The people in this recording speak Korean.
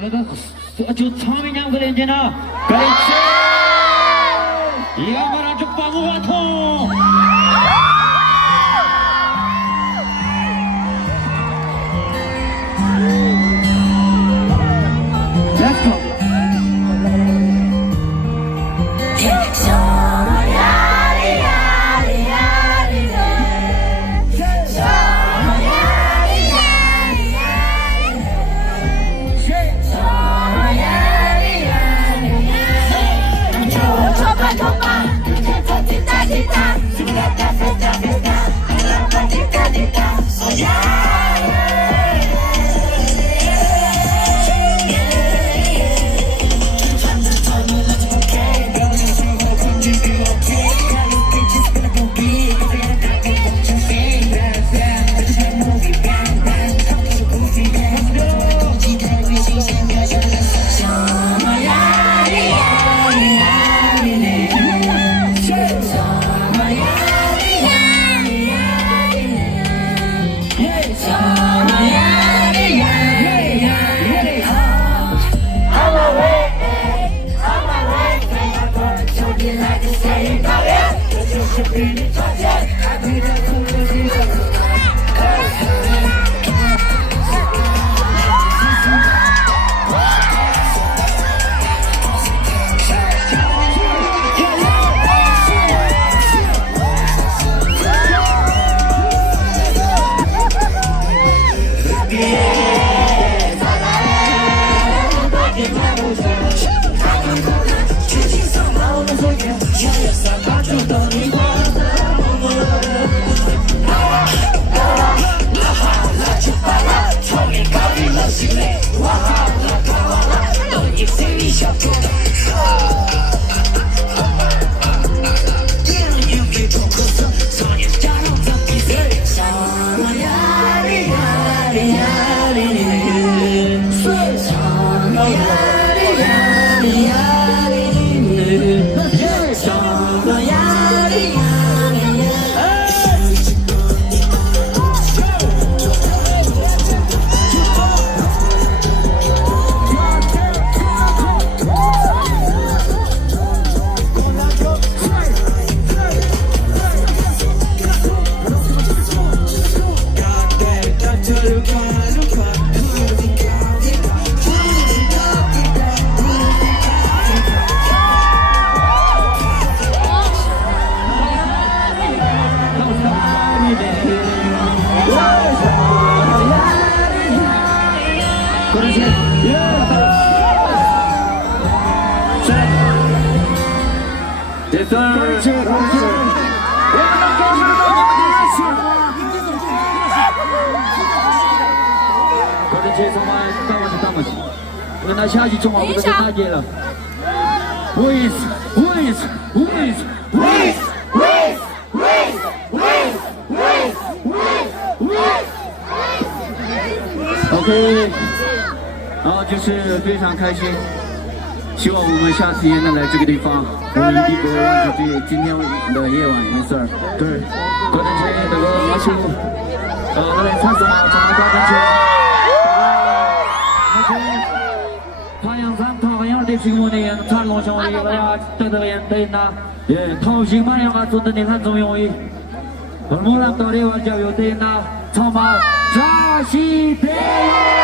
내가 저 처음이냐 그랬잖아. 그렇지. 이가 말한 쪽 바보 같아. Let's go.那下去中华不是大街了。OK， 然后就是非常开心，希望我们下次也能来这个地方，我们一定不会忘记今天的夜晚的事儿。对，昨天前那个阿修，我来唱什么？唱一段歌曲。 신문에 탈로정이가 떠들었다. 예, 통신만이가 쏟는 한종용이 얼마나 떨어져 요대나 정말 자시대요.